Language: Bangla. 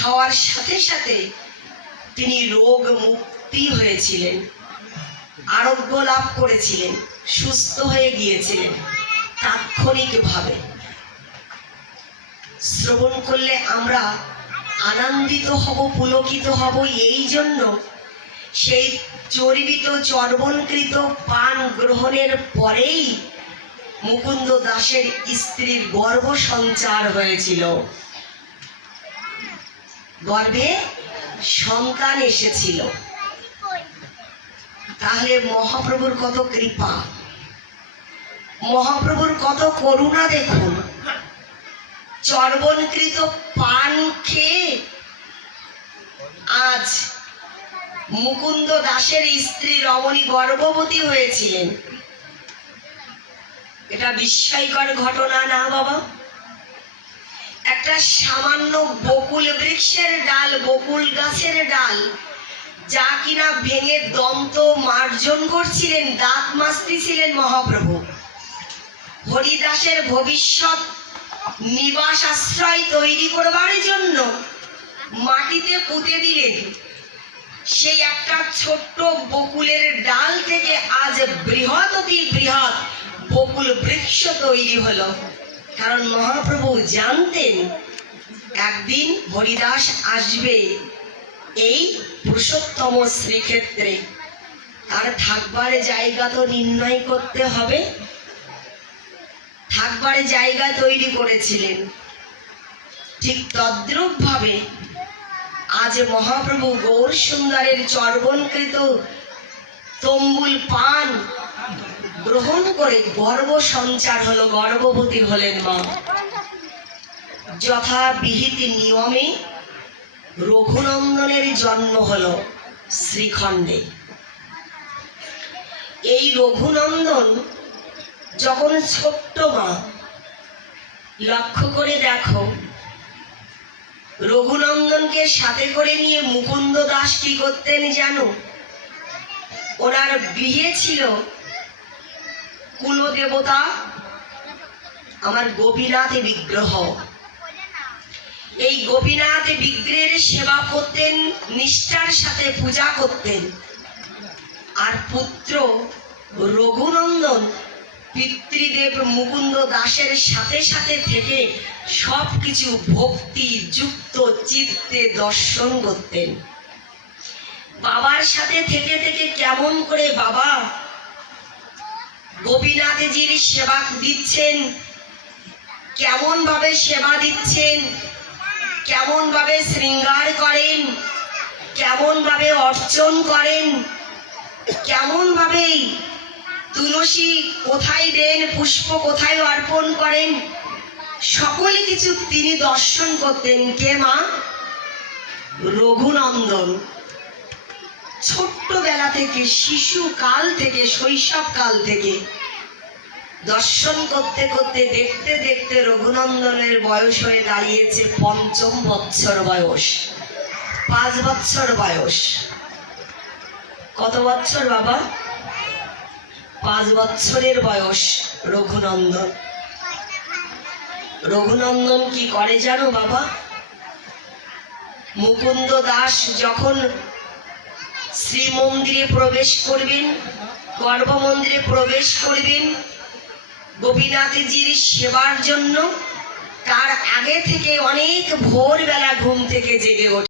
খাওয়ার সাথে সাথে তিনি রোগ মুক্তি হয়েছিলেন, আরোগ্য লাভ করেছিলেন, সুস্থ হয়ে গিয়েছিলেন তাৎক্ষণিকভাবে। শ্রবণ করলে আমরা আনন্দিত হব, পুলকিত হব। এই জন্য সেই চর্বিত চর্বণকৃত পান গ্রহণের পরেই মুকুন্দ দাসের স্ত্রীর গর্ভ সঞ্চার হয়েছিল, গর্ভে সন্তান এসেছিল। তাহলে মহাপ্রভুর কত কৃপা, মহাপ্রভুর কত করুণা দেখুন। চর্বণকৃত পান খেয়ে আজ মুকুন্দ দাসের স্ত্রী রমণী গর্ভবতী হয়েছিলেন। এটা বিস্ময়কর ঘটনা না বাবা? একটা সামান্য বকুল বৃক্ষের ডাল, বকুল গাছের ডাল, যা কিনা ভেঙে দন্ত মার্জন করছিলেন, দাঁত মাজতেছিলেন মহাপ্রভু, হরিদাসের ভবিষ্যৎ নিবাস আশ্রয় তৈরি করবার জন্য মাটিতে পুঁতে দিলেন। সেই একটা ছোট্ট বকুলের ডাল থেকে আজ বৃহৎ অতি বৃহৎ বকুল বৃক্ষ তৈরি হলো। কারণ মহাপ্রভু জানতেন একদিন হরিদাস আসবে এই পুরুষোত্তম শ্রীক্ষেত্রে, তার থাকবার জায়গা তো নির্ণয় করতে হবে। থাকবার জায়গা তৈরি করেছিলেন। ঠিক তদ্রূপ ভাবে আজ মহাপ্রভু গৌর সুন্দরের চর্বণকৃত তম্বুল পান গ্রহণ করে গর্ভ সঞ্চার হলো, গর্ভবতী হলেন মা। যথা বিহিত নিয়মে রঘুনন্দনের জন্ম হলো শ্রীখণ্ডে। এই রঘুনন্দন যখন ছোট্ট মা, লক্ষ্য করে দেখো, রঘুনন্দনকে সাথে করে নিয়ে মুকুন্দ দাস কি করতেন জানো? ওনার গৃহে ছিল কুলদেবতা আমার গোপীনাথ বিগ্রহ। এই গোপীনাথ বিগ্রহের সেবা করতেন, নিষ্ঠার সাথে পূজা করতেন। আর পুত্র রঘুনন্দন পিতৃদেব মুকুন্দ দাসের সাথে সাথে থেকে সবকিছু ভক্তি যুক্ত চিত্তে দর্শন করতেন। বাবার সাথে থেকে থেকে কেমন করে বাবা গোপীনাথজির সেবা দিচ্ছেন, কেমন ভাবে সেবা দিচ্ছেন, কেমন ভাবে শৃঙ্গার করেন, কেমন ভাবে অর্চন করেন, কেমন ভাবে তুলসী কোথায় দেন, পুষ্প কোথায় অর্পণ করেন, সকল কিছু তিনি দর্শন করতেন। কে মা? রঘুনন্দন। ছোট্টবেলা থেকে, শিশু কাল থেকে, শৈশব কাল থেকে দর্শন করতে করতে, দেখতে দেখতে রঘুনন্দনের বয়স হয়ে দাঁড়িয়েছে ৫ম বৎসর বয়স, ৫ বৎসর বয়স। কত বৎসর বাবা? ৫ বৎসরের বয়স রঘুনন্দন। রঘুনন্দন কি করে জানো বাবা? মুকুন্দ দাস যখন শ্রীমন্দিরে প্রবেশ করবেন, গর্ভমন্দিরে প্রবেশ করবেন গোপীনাথজির সেবার জন্য, তার আগে থেকে অনেক ভোরবেলা ঘুম থেকে জেগে ওঠে।